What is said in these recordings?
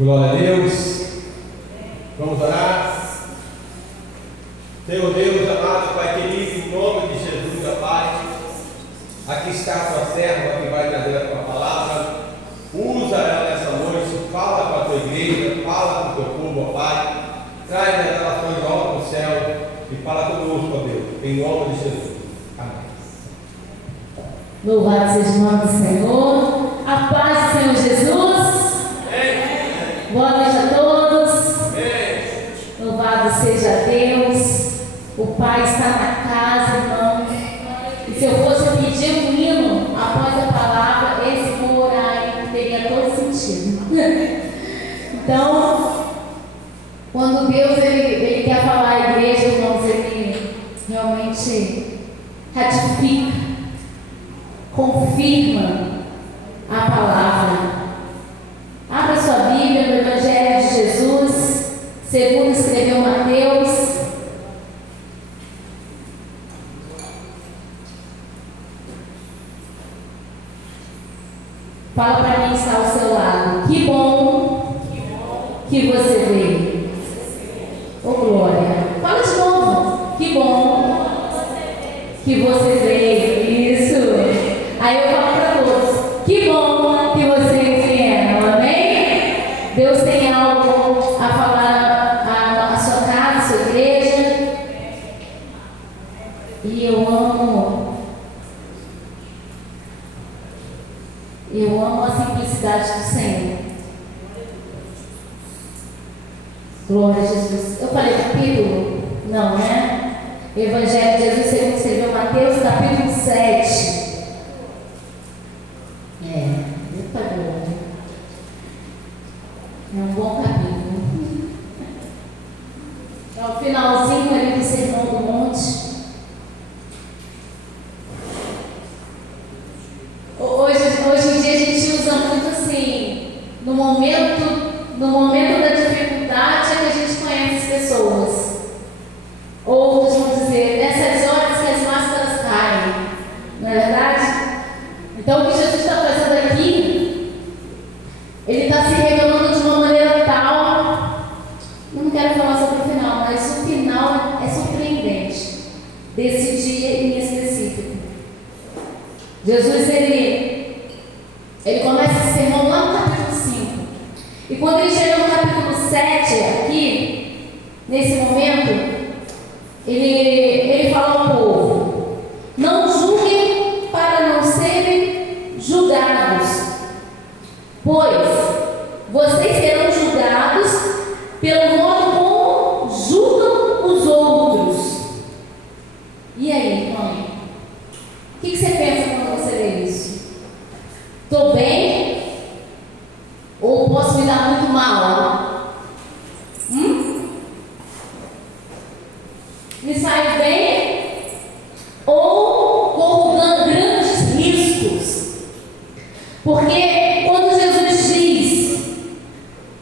Glória a Deus. Vamos orar. Senhor Deus, amado Pai querido, em nome de Jesus, ó Pai, aqui está a tua serva que vai trazer a tua palavra. Usa ela nessa noite, fala com a tua igreja, fala com o teu povo, ó Pai. Traz as relações altas do céu e fala conosco, ó Deus, em nome de Jesus. Amém. Louvado seja o nome do Senhor. A paz do Senhor Jesus. Amém. Boa noite a todos. Amém. Louvado seja Deus. O Pai está na casa, irmão. E se eu fosse pedir um hino após a palavra, esse vou orar teria todo sentido. Então, quando Deus ele quer falar à igreja, irmãos, ele realmente ratifica, confirma a palavra. Abra sua Bíblia no Evangelho de Jesus, segundo escreveu Mateus. Fala para mim, está ao seu lado. Que bom que você veio. Ô glória. Fala de novo. Que bom que você veio. Isso. Aí eu falo para todos. Que bom que vocês vieram. Amém? Deus tem algo a falar à sua casa, à sua igreja. E eu amo a simplicidade do Senhor. Glória a Jesus. Eu falei capítulo? Não, né? Evangelho de Jesus, segundo escreveu Mateus, capítulo 7. Eita glória. É um bom capítulo. É o finalzinho ali do Sermão do Monte. Hoje em dia a gente usa muito assim, no momento da dificuldade é que a gente conhece as pessoas. Outros vão dizer, nessas horas que as máscaras caem, não é verdade? Então o que Jesus está fazendo aqui, ele está se revelando de uma maneira tal, eu não quero falar sobre o final, mas o final é surpreendente, desse dia em específico. Jesus, ele começa esse sermão lá no capítulo 5. E quando ele chega no capítulo 7, aqui, nesse momento, ele fala ao povo: não julguem para não serem julgados, pois vocês serão julgados pelo modo como julgam os outros. E aí, irmão? O que você pensa quando você lê isso? Estou bem? Ou posso me dar muito mal? Me saio bem? Ou corro grandes riscos? Porque quando Jesus diz,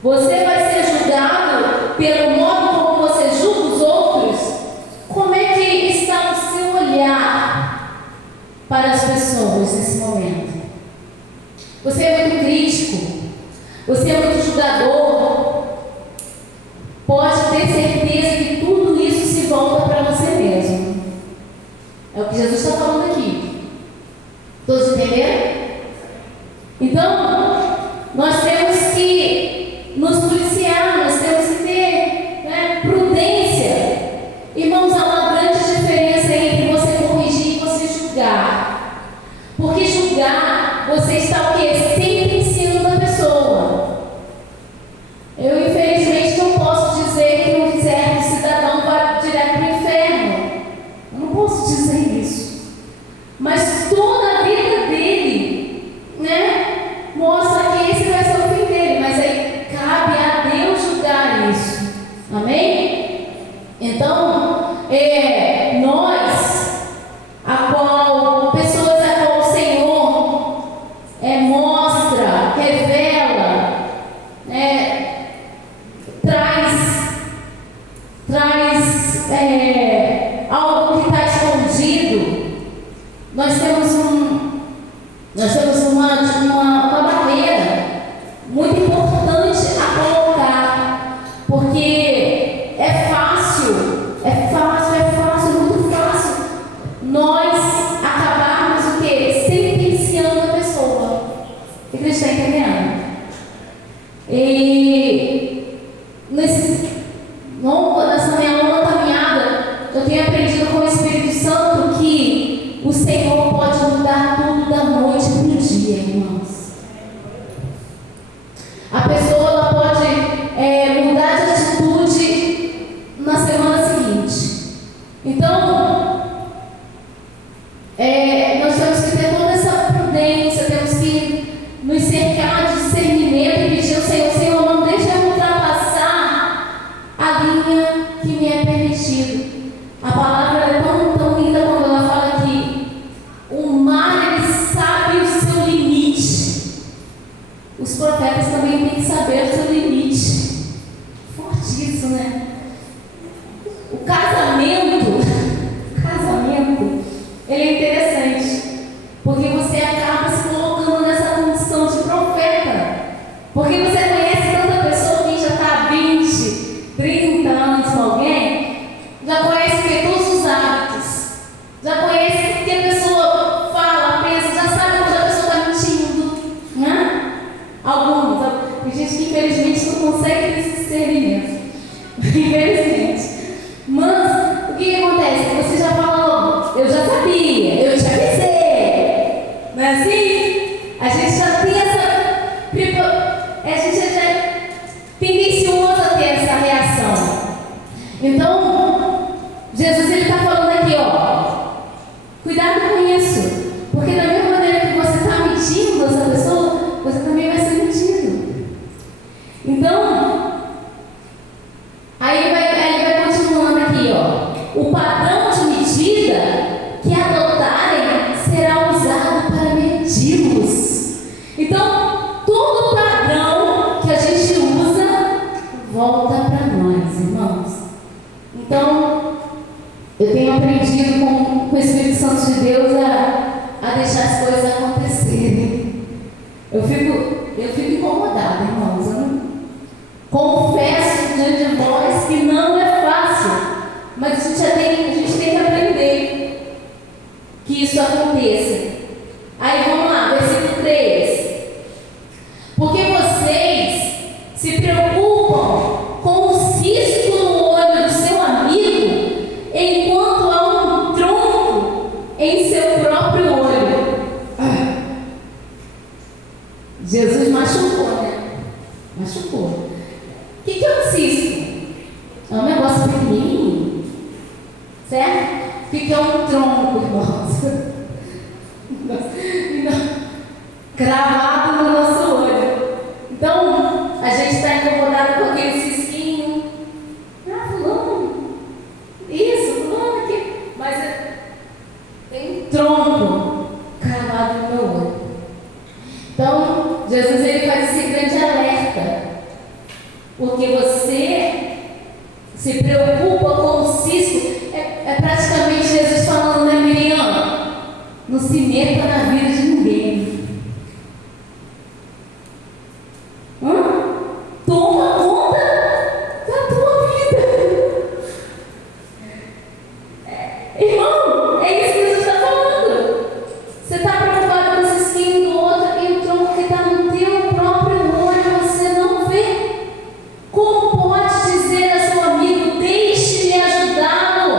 você vai ser julgado pelo modo como você julga os outros, como é que está o seu olhar para as pessoas nesse momento? Você é muito crítico, você é muito julgador. Pode ter certeza que tudo isso se volta para você mesmo. É o que Jesus está falando aqui. Todos entenderam? Então, nós temos que nos policiar, nós temos que ter prudência. Irmãos, há uma grande diferença entre você corrigir e você julgar. Porque julgar, você está o quê? Sempre em cima da pessoa. Eu, infelizmente, não posso dizer que um certo cidadão vai direto para o inferno. Eu não posso dizer isso. Mas toda a vida dele, mostra que esse vai ser o fim dele. Mas aí cabe a Deus julgar isso. Amém? Então, nós, pessoas a qual o Senhor mostra, revela, traz algo que está escondido. Nós temos uma barreira muito importante a qual está entendendo? E nessa minha longa caminhada, eu tenho aprendido com o Espírito Santo que o Senhor pode mudar tudo da noite para o dia, irmãos. A pessoa ela pode mudar de atitude na semana seguinte. Então, nós temos que ter toda essa prudência, temos que nos cercar de discernimento e pedir ao Senhor: Senhor, não deixe eu ultrapassar a linha que me é permitido. A palavra é tão linda quando ela fala que o mar, ele sabe o seu limite. Os profetas também têm que saber o seu limite. Forte isso, né? O casamento, ele é interessante, porque você acaba se colocando nessa condição de profeta, porque você conhece tanta pessoa que já está há 20, 30 anos com alguém, já conhece todos os hábitos, já conhece o que a pessoa fala, pensa, já sabe quando a pessoa está mentindo, né? Alguns, tem gente que infelizmente não consegue ter esse discernimento, infelizmente. Mas o que acontece? Você já falou, eu já sabia, eu te avisei, não é assim? A gente já tem a gente já é tendencioso a ter essa reação. Então, Jesus ele está falando aqui, cuidado com isso, porque da mesma maneira que você está mentindo essa pessoa, você também vai ser mentido. Então, aí vai continuando aqui, o padrão de medida que adotarem será usado para medi-los. Então, todo padrão que a gente usa volta para nós, irmãos. Então, eu tenho aprendido com o Espírito Santo de Deus a deixar as coisas acontecerem. Eu fico incomodada, irmãos. Eu não confesso diante de vós que não é fácil, mas a gente tem que aprender que isso aconteça. Aí vamos lá, versículo 3. Porque vocês se preocupam com o cisco no olho do seu amigo, enquanto há um tronco em seu próprio olho. Jesus machucou, né? Machucou. O que é um cisco? É um negócio pequenininho, certo? O que é um tronco, irmãos? Cravado no nosso olho. Então, a gente está incomodado com aquele cisquinho. Fulano, isso, fulano aqui. Mas tem um tronco cravado no meu olho. Então, Jesus ele faz esse grande alerta. Porque você se preocupa com o cisco. É praticamente Jesus falando, né, Miriam? Não se meta na vida de ninguém. Toma conta da tua vida. Irmão, é isso que Jesus está falando. Você está preocupado com esse cisquinho do outro e o tronco que está no teu próprio olho você não vê. Como pode dizer a seu amigo: deixe-me ajudá-lo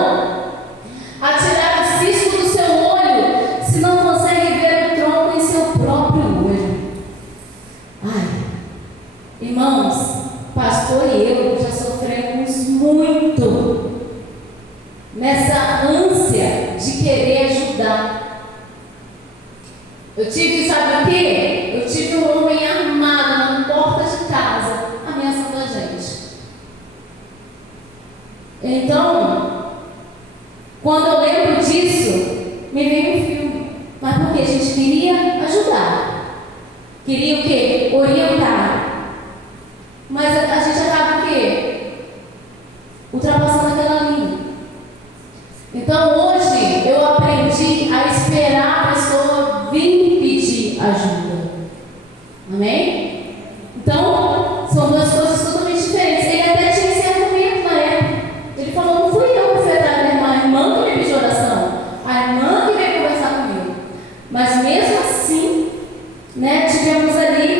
a tirar o cisco do seu olho, se não consegue ver o tronco em seu próprio olho? Irmãos, pastor e eu já sofremos muito nessa ânsia de querer ajudar. Eu tive, sabe o quê? Eu tive um homem armado na porta de casa, ameaçando a gente. Então, quando eu lembro disso, me veio um filme. Mas porque a gente queria ajudar. Queria o quê? Orientar. Mas a gente acaba o quê? Ultrapassando aquela linha. Então hoje eu aprendi a esperar a pessoa vir pedir ajuda. Amém? Então, são duas coisas totalmente diferentes. Ele até tinha esse argumento na época. Ele falou: não fui eu que fui atrás da irmã, a irmã que me pediu oração, a irmã que veio conversar comigo. Mas mesmo assim, né, tivemos ali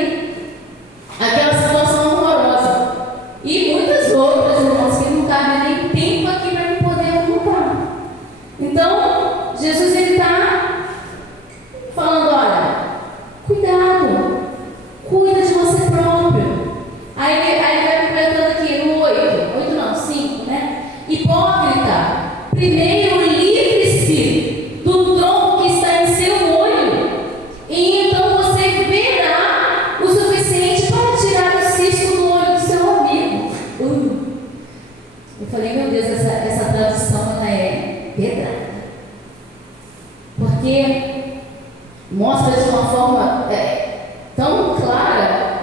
porque mostra de uma forma tão clara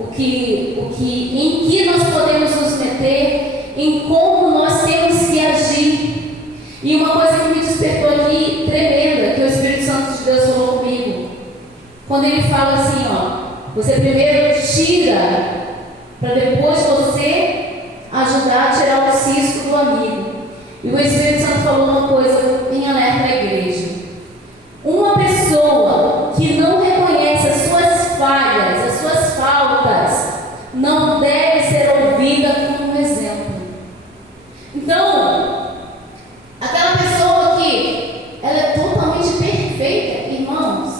em que nós podemos nos meter, em como nós temos que agir. E uma coisa que me despertou aqui, tremenda, que o Espírito Santo de Deus falou comigo, quando ele fala assim, você primeiro tira, para depois você ajudar a tirar o cisco do amigo. E o Espírito Santo falou uma coisa em alerta à igreja: uma pessoa que não reconhece as suas falhas, as suas faltas, não deve ser ouvida como um exemplo. Então, aquela pessoa que ela é totalmente perfeita, irmãos,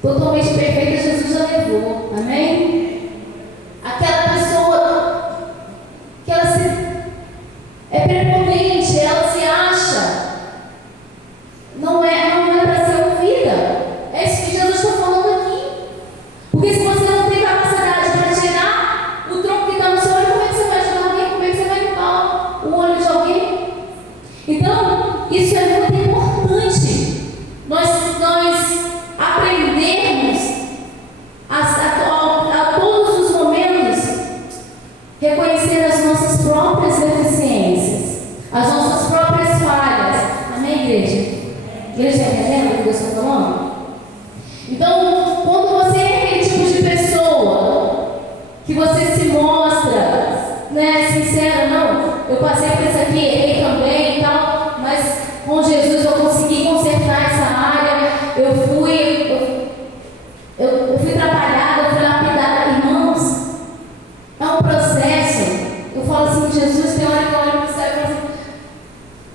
totalmente perfeita, Jesus já levou, amém? Aquela pessoa que ela é prepotente, ela se acha, não é para ser ouvida. É isso que Jesus está falando aqui. Porque se você não tem capacidade para tirar o tronco que está no seu olho, como é que você vai ajudar alguém? Como é que você vai limpar o olho de alguém? Então, isso é muito importante. Nós aprendermos a todos os momentos reconhecer as nossas próprias deficiências, as nossas próprias falhas. Amém, igreja? Igreja, está entendendo o que Deus está falando? Então, quando você é aquele tipo de pessoa que você se mostra, sincero, não, eu passei por isso aqui, errei também e tal, mas com Jesus eu consegui consertar essa área, eu fui trabalhada, eu fui lapidada. Irmãos, é um processo. Eu falo assim, Jesus, tem hora que eu olho para o céu e falo assim,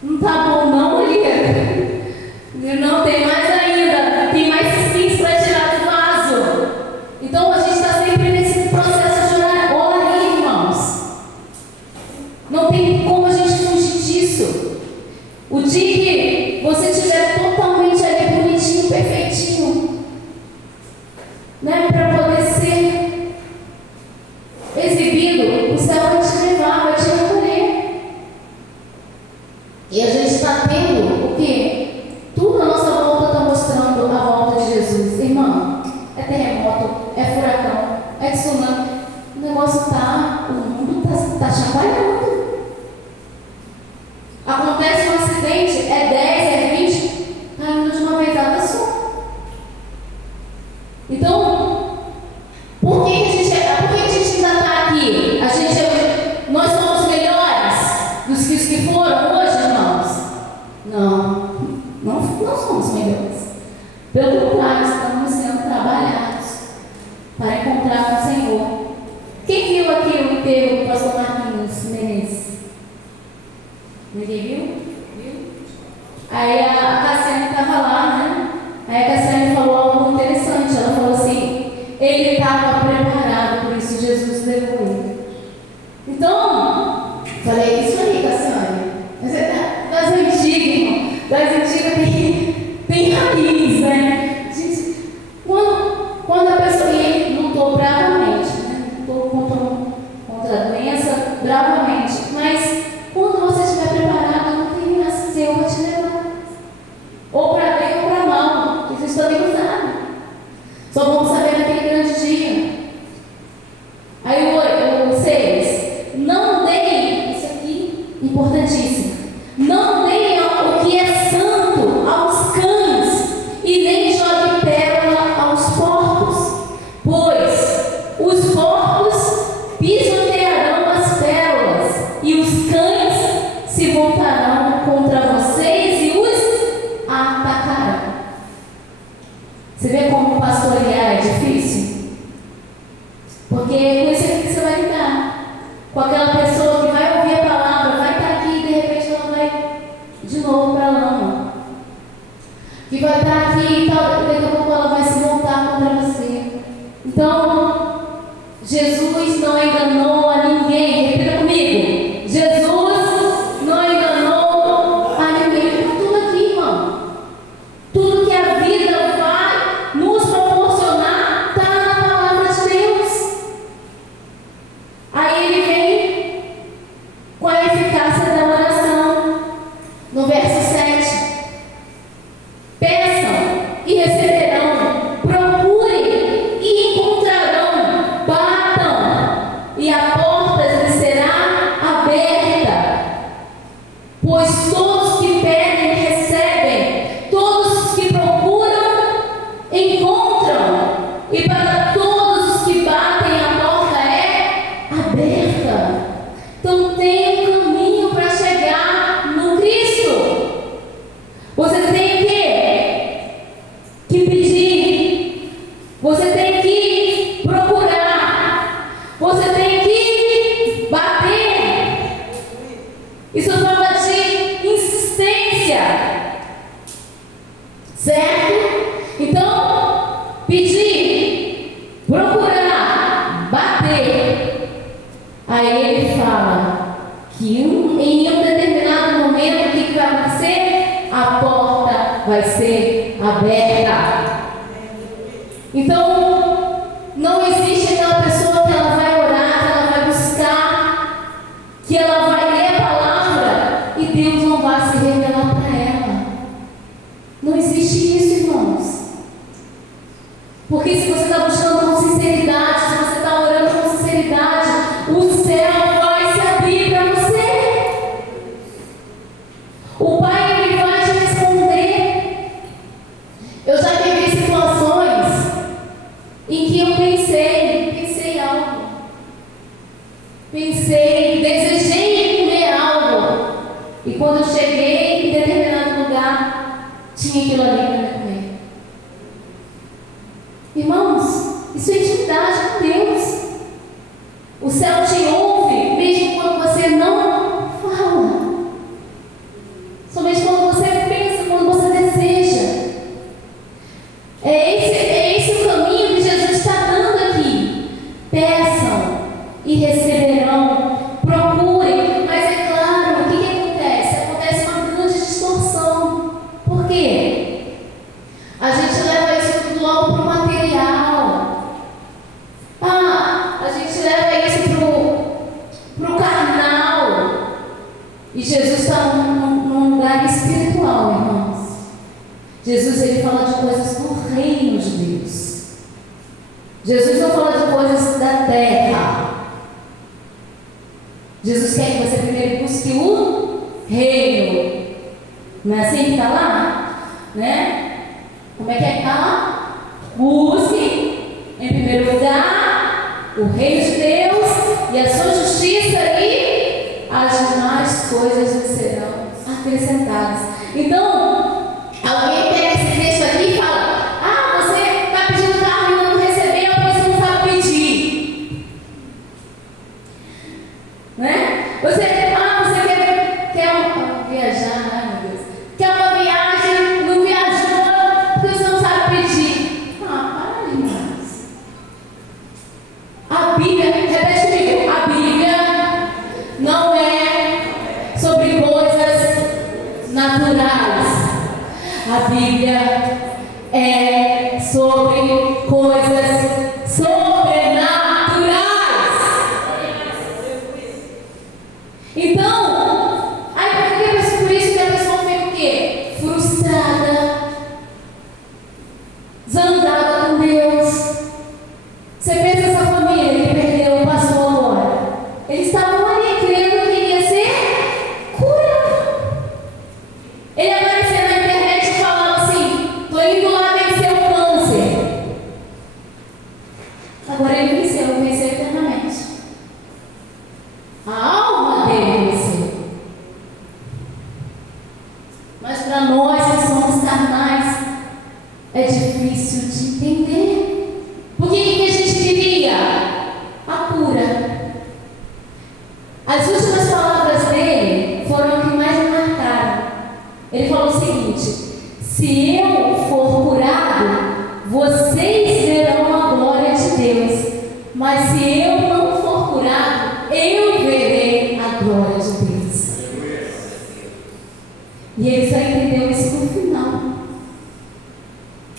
não tá bom não, Lia. Não, tem mais ainda, tem mais espinhos para tirar do vaso. Então a gente está sempre nesse processo de oraria, irmãos. Não tem como a gente fugir disso. O dia que você estiver totalmente ali bonitinho, perfeitinho, para poder ser exibido, o céu vai te levar, vai te recolher. E a gente está tendo o quê? Tudo à nossa volta está mostrando a volta de Jesus. Irmão, é terremoto, é furacão, é tsunami. O negócio o mundo está chacoalhando. Acontece um acidente, é 10, é 20, está indo de uma vezada só. Então, por que a gente ainda está aqui? Nós somos melhores dos que os que foram hoje, irmãos? Não somos melhores. Pelo contrário, estamos sendo trabalhados para encontrar com o Senhor. Quem viu aqui o enterro do pastor Marquinhos Menezes? Ninguém viu? Aí a Cassiane estava lá, né? Aí a Cassiane falou algo interessante. Ela falou assim: ele estava preparado, por isso Jesus levou ele. Então, falei, isso aí, Cassiane. Das antigas, irmão. Das antigas tem raiz, né? Gente, quando a pessoa lutou bravamente, né? Lutou contra a doença bravamente, mas quando você estiver preparado, não tem graça seu para te levar. Ou para bem ou para mal, porque vocês também não sabem. Só vamos saber naquele grande dia. Aí vocês, não deem, isso aqui, importantíssimo, não deem o que é santo aos cães, e nem joguem pérola aos porcos, pois os porcos pisotearão as pérolas, e os cães se voltarão contra vocês e os atacarão. Você vê como pastorear é difícil? Porque com isso aqui que você vai lidar. Com aquela pessoa que vai ouvir a palavra, vai estar aqui e de repente ela vai de novo para a lama. Que vai estar aqui e tal, daqui a pouco ela vai se voltar contra você. Então, Jesus não enganou a ninguém. Repita comigo. Jesus não enganou a ninguém. Está tudo aqui, irmão. Tudo que a vida vai nos proporcionar está na palavra de Deus. Aí ele vem com a eficácia da oração. No verso 7, Certo? Então, pedir, procurar, bater. Aí ele fala que em um determinado momento o que vai acontecer? A porta vai ser aberta. Então, não existe aquela pessoa que ela vai orar, que ela vai buscar, que ela vai ler a palavra e Deus não vai se revelar para ela. Não existe isso, irmãos. Porque se você está buscando com sinceridade, se você está orando com sinceridade, o céu vai se abrir para você. O Pai, Ele vai te responder. Eu já vivi situações em que eu pensei algo. Desejei comer algo. E quando eu cheguei em determinado lugar, tinha aquilo ali para me comer. Irmãos, isso é intimidade com Deus. O céu te ouve, mesmo quando você não fala. Somente quando você pensa, quando você deseja. É esse o caminho que Jesus está dando aqui. Peçam e receberão. Procurem. Mas é claro, o que acontece? Acontece uma grande distorção. Por quê? A gente leva isso tudo logo para o material. A gente leva isso para o carnal. E Jesus está num lugar espiritual, irmãos. Jesus, ele fala de coisas do reino de Deus. Jesus não fala de coisas da terra. Jesus quer que você primeiro busque o reino. Não é assim que está lá? Né? Como é que está lá? Busque, em primeiro lugar, o reino de Deus e a sua justiça, e as demais coisas lhe serão acrescentadas. Então, alguém pega esse texto aqui e fala: você está pedindo carro e não recebeu, você não sabe pedir. Né? Você quer viajar, ai meu Deus, quer uma viagem, não viajou porque você não sabe pedir. Para, irmãos. A Bíblia, repete comigo, a Bíblia não é sobre coisas naturais. A Bíblia é sobre coisas sobrenaturais. Então, por isso que a pessoa fica o quê? Frustrada, zangada com Deus. Você pensa essa família que perdeu o pastor agora. Eles estavam ali crendo que ele ia ser curado. Ele apareceu na internet e falava assim: estou indo lá vencer o câncer. Agora ele venceu eternamente. A alma dele venceu. Mas para nós que somos carnais, é difícil de entender. Porque o que a gente queria? A cura. As últimas palavras dele foram o que mais me marcaram. Ele falou o seguinte: se eu for curado, vocês verão a glória de Deus. Mas se eu não for curado, eu verei a glória de Deus. E ele só entendeu isso no final.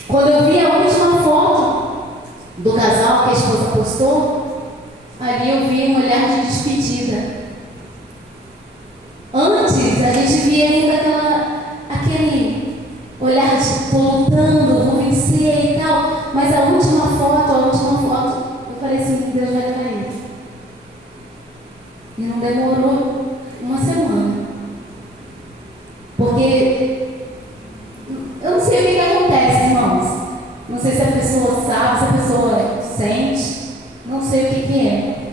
Quando eu vi a última foto do casal que a esposa postou, ali eu vi um olhar de despedida. Antes, a gente via ainda aquele olhar de estou lutando, vou vencer e tal. Mas a última foto, eu falei assim: Deus vai levar ele. E não demorou uma semana. Porque eu não sei o que acontece, irmãos. Não sei se a pessoa sabe, se a pessoa sente. Não sei o que é.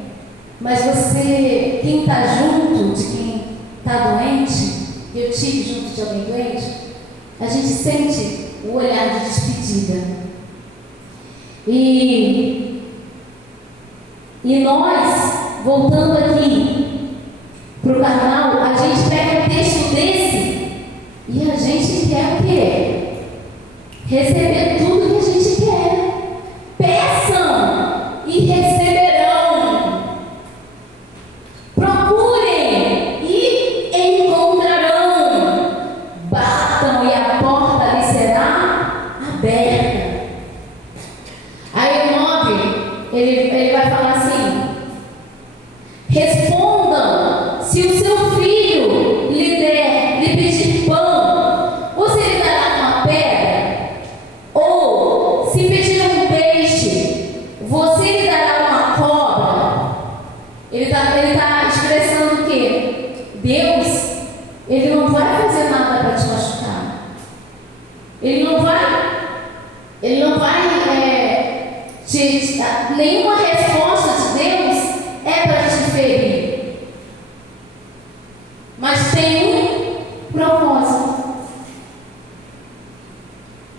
Mas você, quem está junto de quem está doente, eu estive junto de alguém doente, a gente sente o olhar de despedida. E nós, voltando aqui para o carnal, a gente pega um texto desse e a gente quer o quê? receber tudo que a gente quer. Peçam e receberão. Procurem e encontrarão. Batam e a porta lhe será aberta. Aí o 9, ele vai falar assim: respondam, se o seu filho lhe pedir pão, você lhe dará uma pedra? Ou se pedir um peixe, você lhe dará uma cobra? Ele está expressando o quê? Deus, Ele não vai fazer nada para te machucar. Ele não vai nenhuma resposta de Deus é para te ferir. Mas tem um propósito.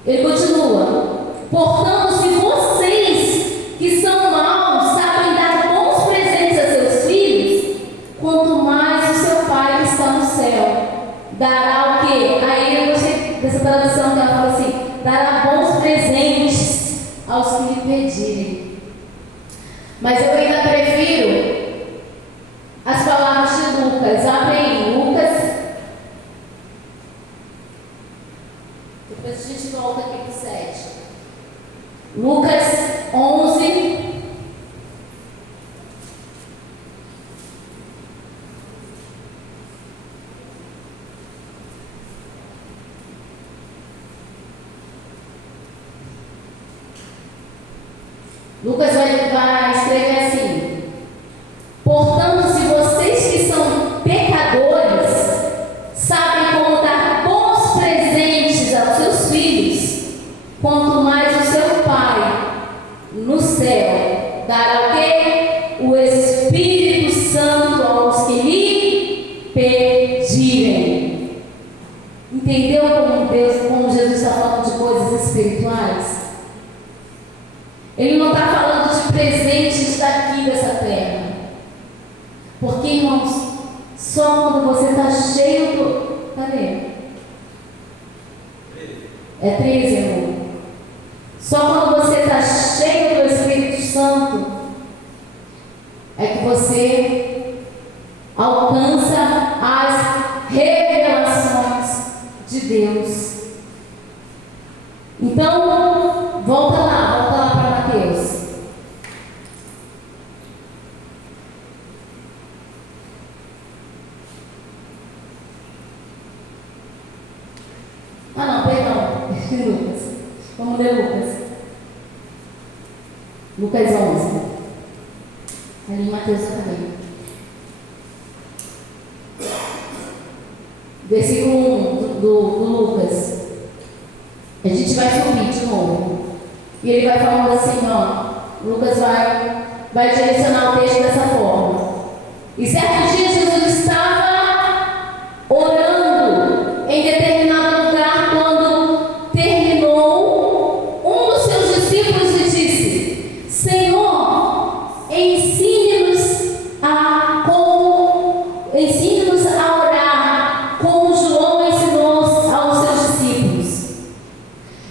Ele continua: portanto, se vocês que são maus sabem dar bons presentes a seus filhos, quanto mais o seu Pai que está no céu dará o quê? Aí eu gostei dessa tradução que ela fala assim: dará bons presentes aos que lhe pedirem. Mas eu ainda prefiro as palavras de Lucas. Abre aí, Lucas. Depois a gente volta aqui para o 7. Lucas 11. Lucas vai escrever assim: portanto, se vocês que são pecadores sabem como dar bons presentes aos seus filhos, quanto mais o seu Pai no céu dará o quê? O Espírito Santo aos que lhe pedirem. Entendeu como Jesus está falando de coisas espirituais? Ele não está falando de presentes daqui dessa terra. Porque, irmãos, só quando você está cheio do... Cadê? É 13, irmão. Só quando você está cheio do Espírito Santo é que você alcança as revelações de Deus. Então, volta lá para Mateus. Lucas. Vamos ler Lucas. Lucas 11. Ali em Mateus também. Versículo 1 do Lucas. A gente vai subir de novo. E ele vai falando assim, ó. Lucas vai direcionar o texto dessa forma. E certo dia Jesus estava orando em determinado lugar. Quando terminou, um dos seus discípulos lhe disse: Senhor, ensine-nos a orar, como João ensinou aos seus discípulos.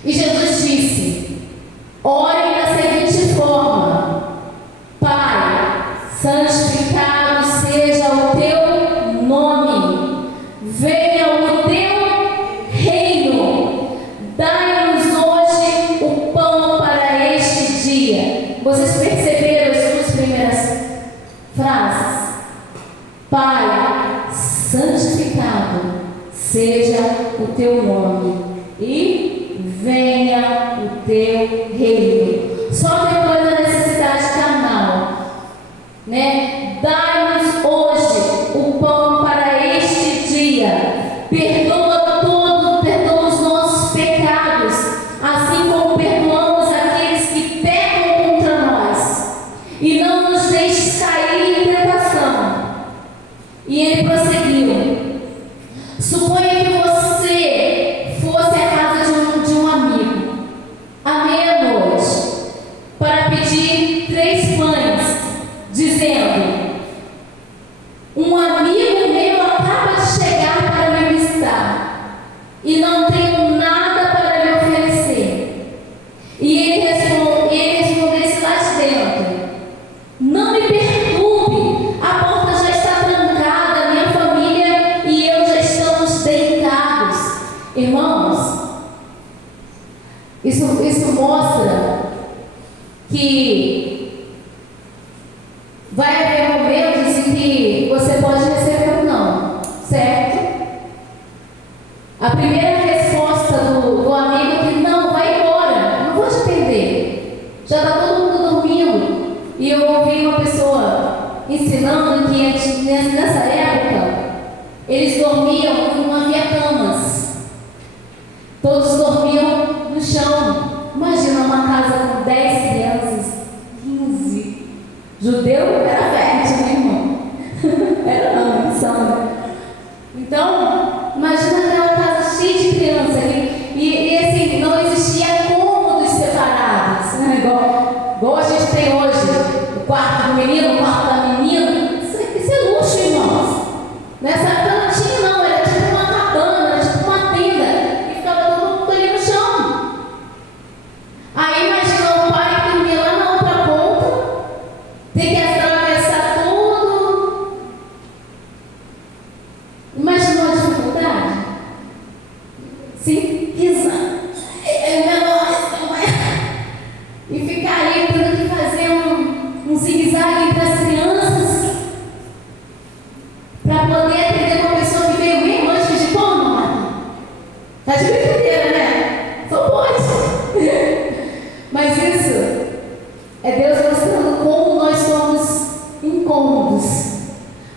E Jesus disse: orem da seguinte forma: Pai, santificado seja o teu nome, venha o teu reino, dai-nos hoje o pão para este dia. Vocês perceberam as duas primeiras frases? Pai, santificado seja o teu nome e venha o teu reino. Só depois da necessidade carnal, né? Dai-nos hoje o pão para este dia. Perdoa os nossos pecados, assim como perdoamos aqueles que pecam contra nós. E não nos deixes cair em tentação. E ele prosseguiu: suponha que você fosse à casa de um amigo à meia-noite para pedir 3 pães, dizendo: Irmãos, isso mostra que vai haver momentos em que você pode receber um não, certo? A primeira resposta do amigo é que não, vai embora, não vou te atender. Já está todo mundo dormindo. E eu ouvi uma pessoa ensinando que nessa época eles dormiam e não havia camas. Todos dormiam no chão. Imagina uma casa com 10 crianças, 15. Judeu era fértil, né, irmão? Era missão. Então, imagina aquela casa cheia de crianças ali. E assim, não existia cômodos separados, né? Igual a gente tem hoje, o quarto do menino, o quarto da menina. Isso é luxo, irmãos. Nessa época não tinha, não. Era tipo uma cabana, era tipo uma tenda. E ficava todo mundo ali no chão. Aí imagina um pai que dormia lá na outra ponta, tem que atravessar tudo. Imaginou a dificuldade? Sim, pisando. E ficar ali tendo que fazer um zigue-zague entre as crianças para poder atender uma pessoa que veio bem antes de como, mano? Tá de brincadeira, né? Só pode. Mas isso é Deus mostrando como nós somos incômodos.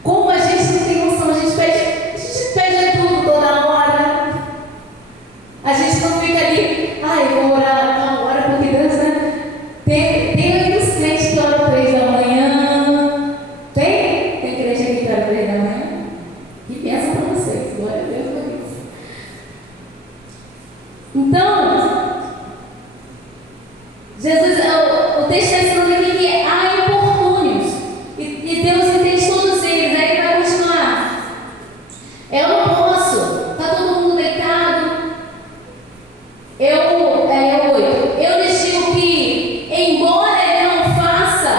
Como a gente não tem noção, a gente pede tudo toda hora. A gente não fica ali, eu vou orar uma hora, porque Deus, né? Tem os crentes que oram 3 da manhã. Tem crente aqui que ora 3 da manhã? Que pensa para vocês, glória a Deus por isso. Então, Jesus, o texto está ensinando aqui que há importúnios. E Deus entende todos eles. Aí ele vai continuar. Eu não posso. Está todo mundo deitado. Eu lhes digo que, embora ele não faça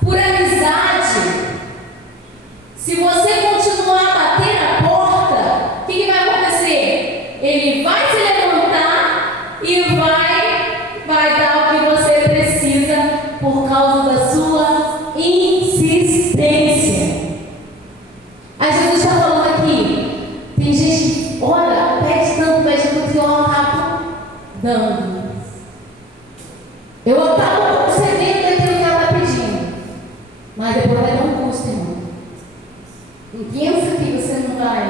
por amizade, se você continuar a bater a porta, o que vai acontecer? Ele vai se levantar e vai dar o que você precisa por causa da sua insistência. Aí Jesus está falando aqui, tem gente que ora, pede tanto que eu acabo dando. Eu acabo concedendo aquilo que ela está pedindo. Mas depois vai dar um custo, irmão. Não pensa que você não vai.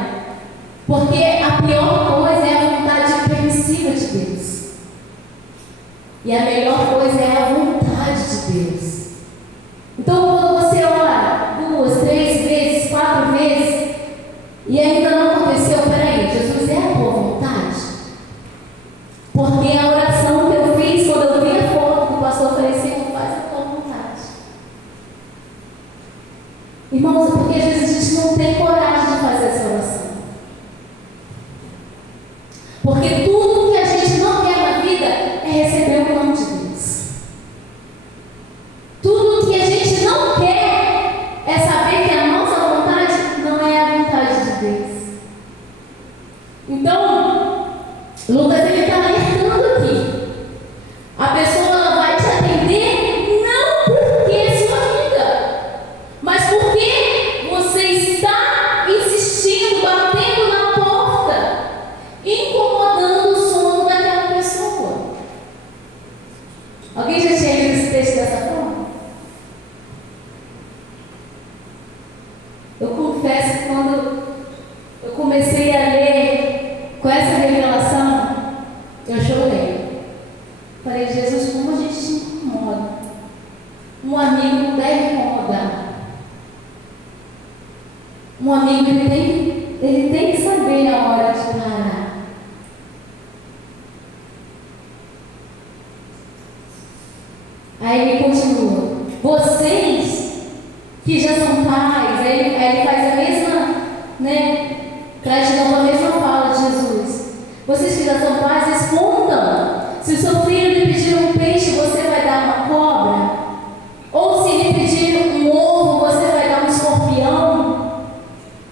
Porque a pior coisa é a vontade permissiva de Deus. E a melhor coisa é a vontade de Deus. Então, quando você ora 2, 3 vezes, 4 vezes, e ainda não aconteceu, peraí, Jesus é a tua vontade? Porque a oração que eu fiz, quando eu vi a foto que o pastor ofereceu, faz a tua vontade. Irmãos, é porque às vezes a gente não tem coragem de fazer essa oração. Porque tudo que a gente não quer na vida é receber o nome de Deus. Tudo que a gente não quer é saber que a nossa vontade não é a vontade de Deus. Então, Lucas ele está alertando aqui. A pessoa ela vai te atender não porque é sua amiga, mas porque você está insistindo, batendo na porta, incomodando o sono daquela pessoa. Alguém já tinha lido esse texto dessa forma? Eu confesso que quando eu comecei a ler com essa revelação, eu chorei. Falei, Jesus, como a gente se incomoda. Um amigo não deve incomodar. Um amigo ele tem que saber a hora de parar. Aí ele continua. Vocês que já são pais, aí ele faz a mesma, né? Traz de novo a mesma fala de Jesus. Vocês que já são pais, respondam. Se o seu filho lhe pedir um peixe, você vai dar uma cobra? Ou se lhe pedir um ovo, você vai dar um escorpião?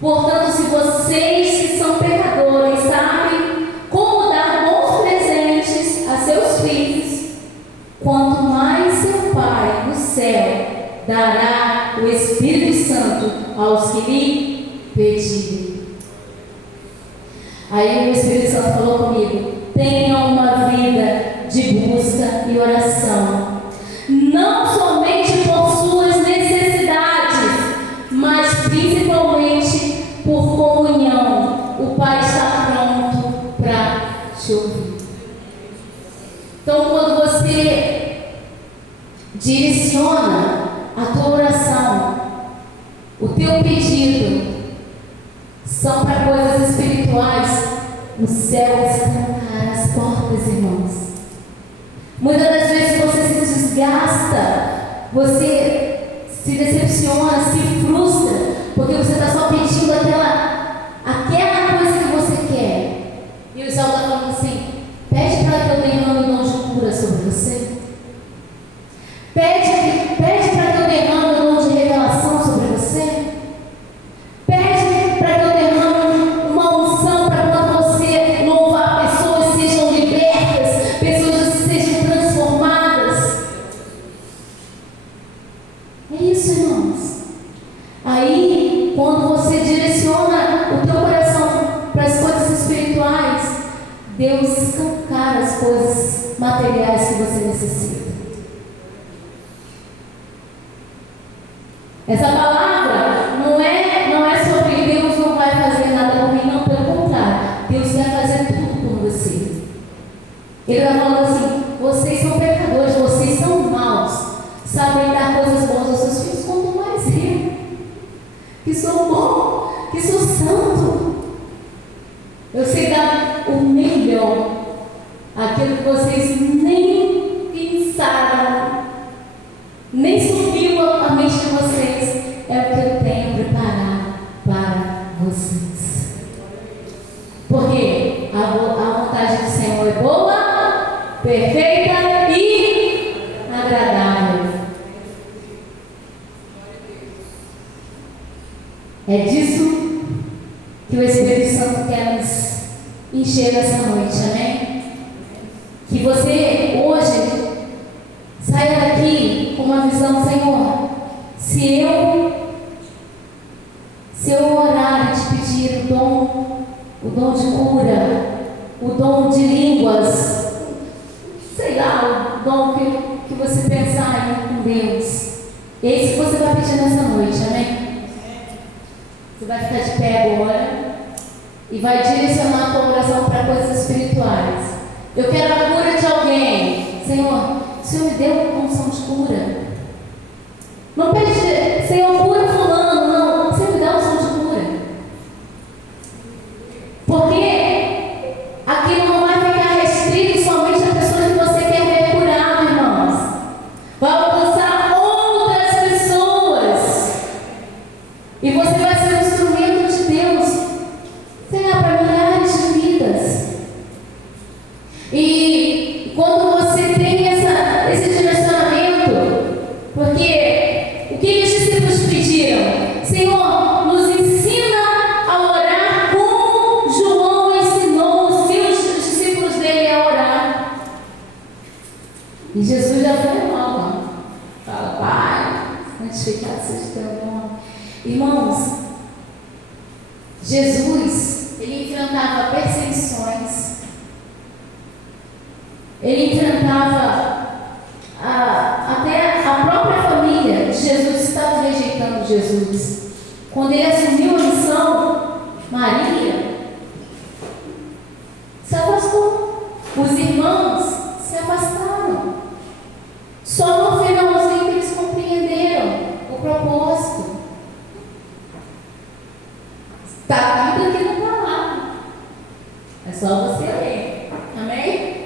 Portanto, se vocês que são pecadores sabem como dará o Espírito Santo aos que lhe pedirem. Aí o Espírito Santo falou comigo: tenha uma vida de busca e oração, não somente por suas necessidades, mas principalmente por comunhão. O Pai está pronto para te ouvir. Então, quando você direciona a tua oração, o teu pedido são para coisas espirituais, o céu escancara as portas, irmãos. Muitas das vezes você se desgasta, você se decepciona, se frustra, porque você está só pedindo aquela coisa que você quer. E o Isaú está falando assim: pede para que eu derrame o dom de cura sobre você. Pede para que eu derrame o dom de revelação sobre você. Pede para que eu derrame uma unção para quando você louvar, pessoas sejam libertas, pessoas sejam transformadas. É isso, irmãos. Aí, quando você direciona o teu coração para as coisas espirituais, Deus escancara as coisas materiais que você necessita. Essa palavra não é sobre Deus não vai fazer nada por mim, não, pelo contrário, Deus quer fazer tudo por você. Ele está falando assim: vocês são pecadores, vocês são maus, sabem dar coisas boas aos seus filhos, quanto mais eu, que sou bom, que sou santo. Eu sei dar o melhor, aquilo que vocês nem pensaram, nem subiu a mente de vocês, é o que eu tenho preparado para vocês. Porque a vontade do Senhor é boa, perfeita e agradável. É disso que o Espírito Santo quer nos encher essa noite, amém? Que você hoje saia daqui com uma visão: Senhor, se eu orar e te pedir o dom de cura, o dom de línguas, sei lá, o dom que você pensar com Deus, é isso que você vai pedir nessa noite, amém? Você vai ficar de pé agora e vai direcionar a tua oração para coisas espirituais. Eu quero a cura de alguém. Senhor, o Senhor me deu uma unção de cura. Não pede, Senhor, cura fulano, não. O Senhor me dá unção de cura. Porque aquilo não vai ficar restrito somente a pessoas que você quer ver curado, irmãos. Vai alcançar outras pessoas. E você vai ser um instrumento de Deus, Senhor, para milhares de vidas. E quando você tem esse direcionamento, porque o que os discípulos pediram? Senhor, nos ensina a orar como João ensinou os seus discípulos dele a orar. E Jesus já foi logo. Fala: Pai, santificado seja o teu nome. Irmãos, Jesus, ele enfrentava perseguições, ele enfrentava até a própria família de Jesus estava rejeitando Jesus. Quando ele assumiu a missão, Maria se afastou, os irmãos se afastaram. Só no finalzinho que eles compreenderam o propósito. Está tudo aqui na palavra. É só você ler. Amém?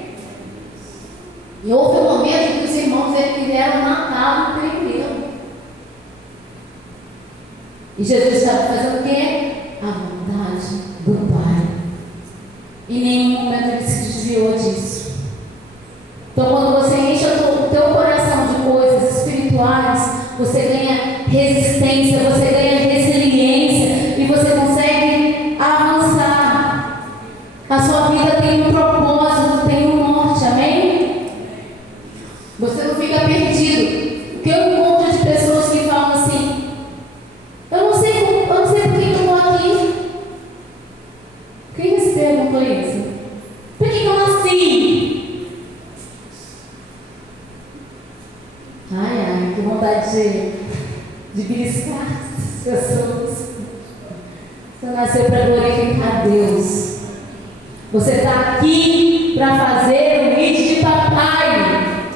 E houve um momento que os irmãos quiseram matá-lo primeiro. E Jesus estava fazendo o quê? A vontade do Pai. Em nenhum momento ele se desviou disso. Então, quando você enche o teu coração de coisas espirituais, você ganha resistência, você ganha resiliência e você consegue avançar. A sua vida tem um propósito, tem um norte, amém? Você não fica perdido. O que eu encontro de pessoas que vontade de beliscar as pessoas. Você nasceu para glorificar a Deus. Você está aqui para fazer o vídeo de papai.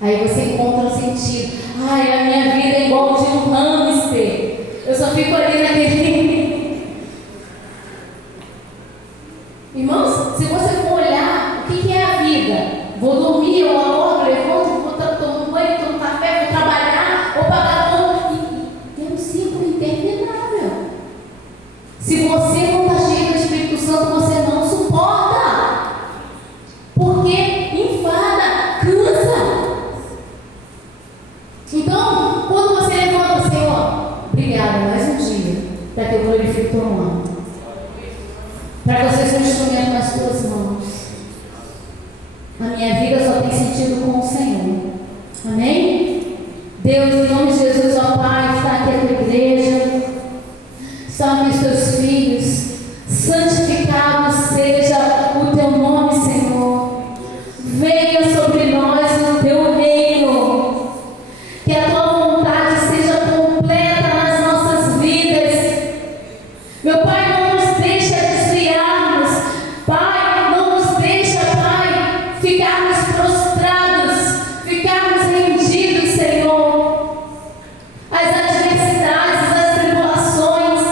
Aí você encontra um sentido. Ai, a minha vida é igual de um hamster. Eu só fico ali naquele. Irmãos, se você for olhar, o que é a vida? Vou dormir, eu acordo, levanto, vou tomar um banho, tomo café, vou trabalhar, vou pagar conta. É um ciclo interminável. Se você não está cheio do Espírito Santo, você não suporta. Porque enfada, cansa. Então, quando você levanta, Senhor, obrigada, mais um dia, para que eu glorifique o teu nome. Para que você seja um instrumento nas tuas mãos. A minha vida só tem sentido com o Senhor. Amém? Deus, em nome de Jesus, ó Pai, está aqui a tua igreja, está aqui os teus filhos. Santificado seja o teu nome, Senhor. Venha sobre nós o teu reino. Que a tua vontade seja completa nas nossas vidas. Meu Pai, não nos deixa desviarmos. Pai, não nos deixa, Pai, ficarmos prostrados, ficarmos rendidos, Senhor. As adversidades, as tribulações,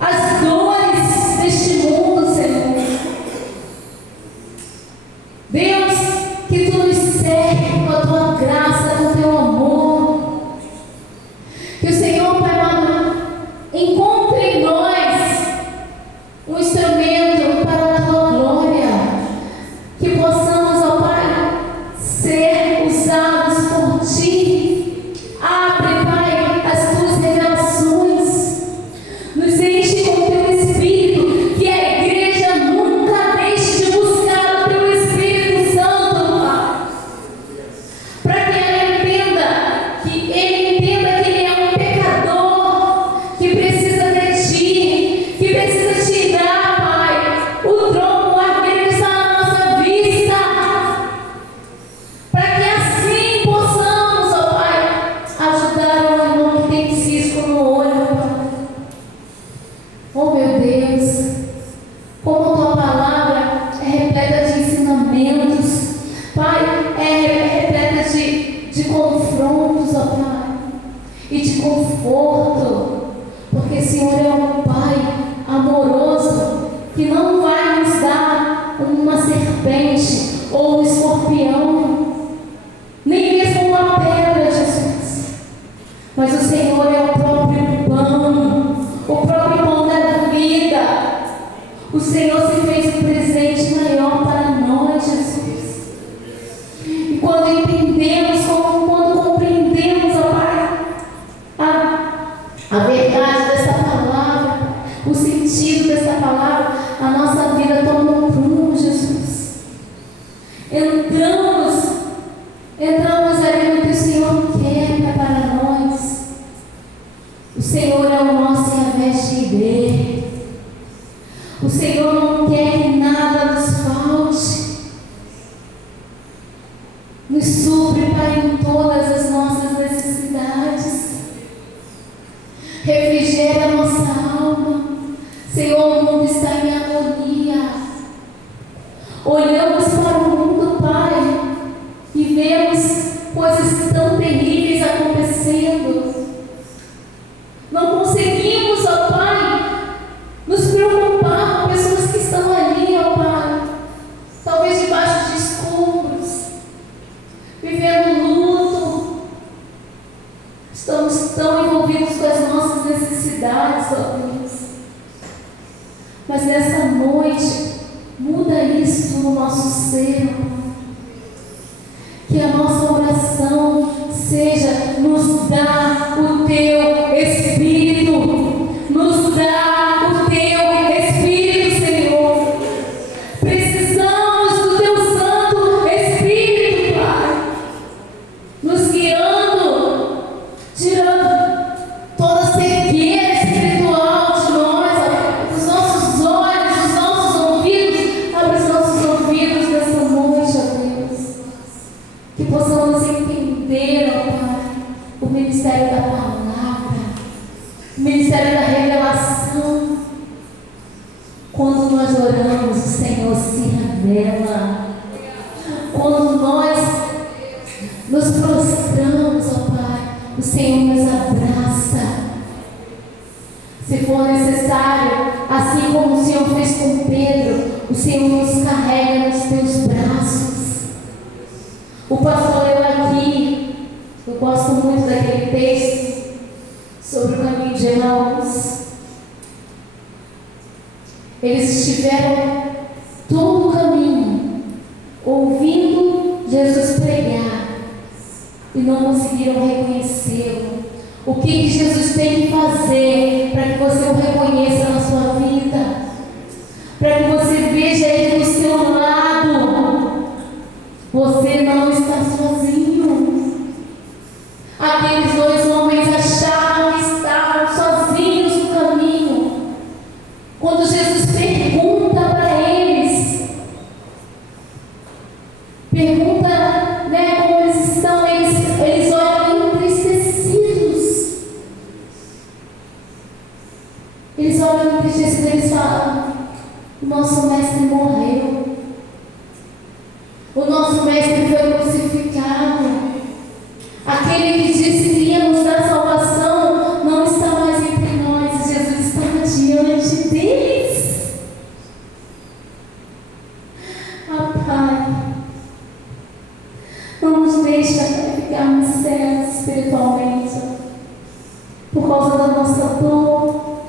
as dores deste mundo, Senhor. Deus, que tu nos cerque com a tua graça, com o teu amor. Que o Senhor, Pai amado, encontre em nós um instrumento para a tua glória. Que possamos, ó Pai, ser usados por ti. Abre, Pai, as tuas revelações. Nos enche com o teu Espírito. Que a igreja nunca deixe de buscar o teu Espírito Santo, Pai. Para que ele entenda que ele é um pecador que precisa de ti, que precisa tirar, Pai, o tronco arqueiro que está na nossa vista. Para que assim possamos, ó Pai, ajudar o irmão que tem cisco no olho, Pai. Oh meu Deus, como a tua palavra é repleta de ensinamentos, Pai, é repleta de confrontos, ó Pai, e de conforto, porque o Senhor é um Pai amoroso que não vai nos dar uma serpente ou um escorpião, nem mesmo uma pedra, Jesus. Mas o Senhor é o próprio pão da vida. O Senhor se fez um presente maior para nós, Jesus. E quando entendemos, quando compreendemos, ó Pai, a verdade dessa palavra, o sentido dessa palavra, a nossa vida toma um rumo, Jesus. Entramos ali no que o Senhor quer para nós. O Senhor é o nosso Yahvé Jireh. O Senhor não quer que nada nos falte. Nos supre, Pai, em todas as nossas necessidades. Refrigera a nossa alma. Senhor, o mundo está em agonia. Olhamos para o mundo, Pai, e vemos coisas tão terríveis acontecendo. Não conseguimos, ó Pai, nos preocupar com pessoas que estão ali, ó Pai, talvez debaixo de escombros, vivendo luto. Estamos tão envolvidos com as nossas necessidades, ó Deus. Mas nessa noite, muda isso no nosso ser, ó Pai. Que a nossa oração seja: nos dá o teu Espírito, nos dá o teu Espírito, Senhor. Precisamos do teu Santo Espírito, Pai, nos guiando, tirando toda a cegueira espiritual de nós, ó, dos nossos olhos, dos nossos ouvidos. Abre os nossos ouvidos nessa noite, ó Deus. Que possamos entender Senhor nos carrega nos teus braços. O pastor leu aqui, eu gosto muito daquele texto sobre o caminho de Emaús. Eles estiveram todo o caminho ouvindo Jesus pregar e não conseguiram reconhecê-lo. O que Jesus tem que fazer para que você o reconheça na sua vida? Para que você veja Ele do seu lado. Você não está sozinho. Aqueles dois homens acharam que estavam sozinhos no caminho. Quando Jesus pergunta para eles, como eles estão, eles olham entristecidos. Eles olham entristecidos, eles falam: o nosso mestre morreu. O nosso mestre foi crucificado. Aquele que disse que ia nos dar salvação não está mais entre nós. Jesus estava diante deles. Pai, não nos deixa ficarmos cegos espiritualmente por causa da nossa dor,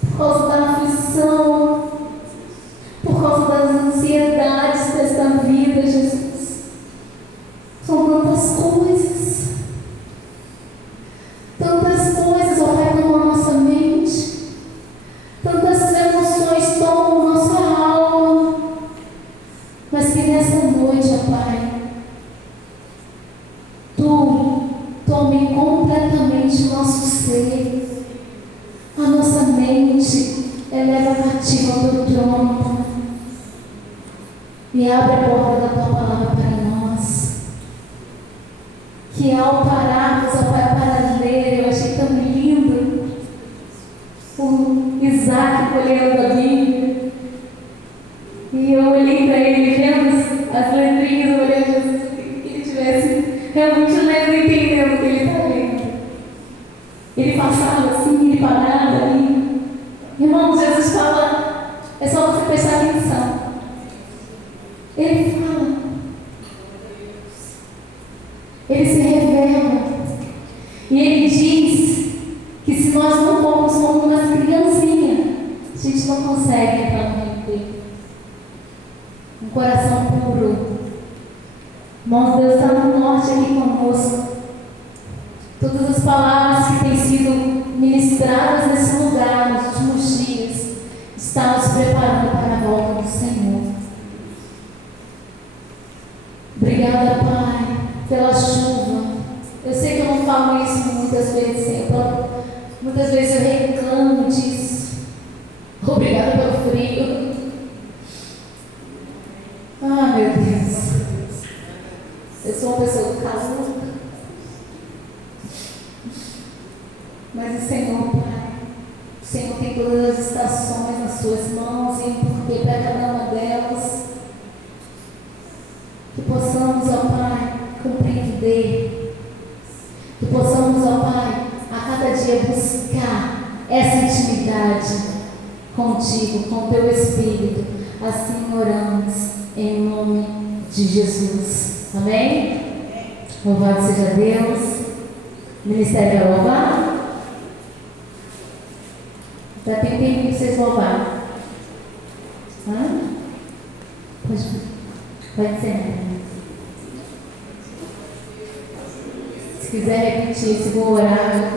por causa da aflição, por causa das ansiedades desta vida, Jesus. São tantas coisas, ó Pai, tomam a nossa mente, tantas emoções tomam nossa alma, mas que nessa noite, ó Pai, Tu tome completamente o nosso ser, a nossa mente, eleva cativa ao Teu trono e abre a porta da Tua palavra para nós. Que ao pararmos, ó Pai, para ler, eu achei tão lindo o Isaac olhando a Bíblia, e eu olhei para ele, vendo as letrinhas, olhando Jesus, que ele estivesse realmente lendo e entendendo o que ele está lendo. Ele passava assim, ele parava ali. Irmão, Jesus fala, é só você prestar atenção. Ele fala, ele se revela, e ele diz que se nós não formos como uma criancinha, a gente não consegue entrar no reino dele. Um coração puro. Irmãos, Deus está no norte aqui conosco. Todas as palavras que têm sido ministradas nesse lugar nos últimos dias estão nos preparando para a volta do Senhor. Obrigada, Pai, pela chuva. Eu sei que eu não falo isso muitas vezes, Senhor. Muitas vezes eu reclamo disso. Obrigada pelo frio. Ah, meu Deus. Eu sou uma pessoa do calor. Mas o Senhor, Pai, o Senhor tem todas as estações nas suas mãos e um porquê para cada uma delas. Que possamos, ó Pai, compreender. Que possamos, ó Pai, a cada dia buscar essa intimidade contigo, com o Teu Espírito. Assim oramos, em nome de Jesus. Amém? Louvado seja Deus. O ministério vai louvar? Já tem tempo que vocês louvarem. Pode ser. Se quiser repetir, se vou orar,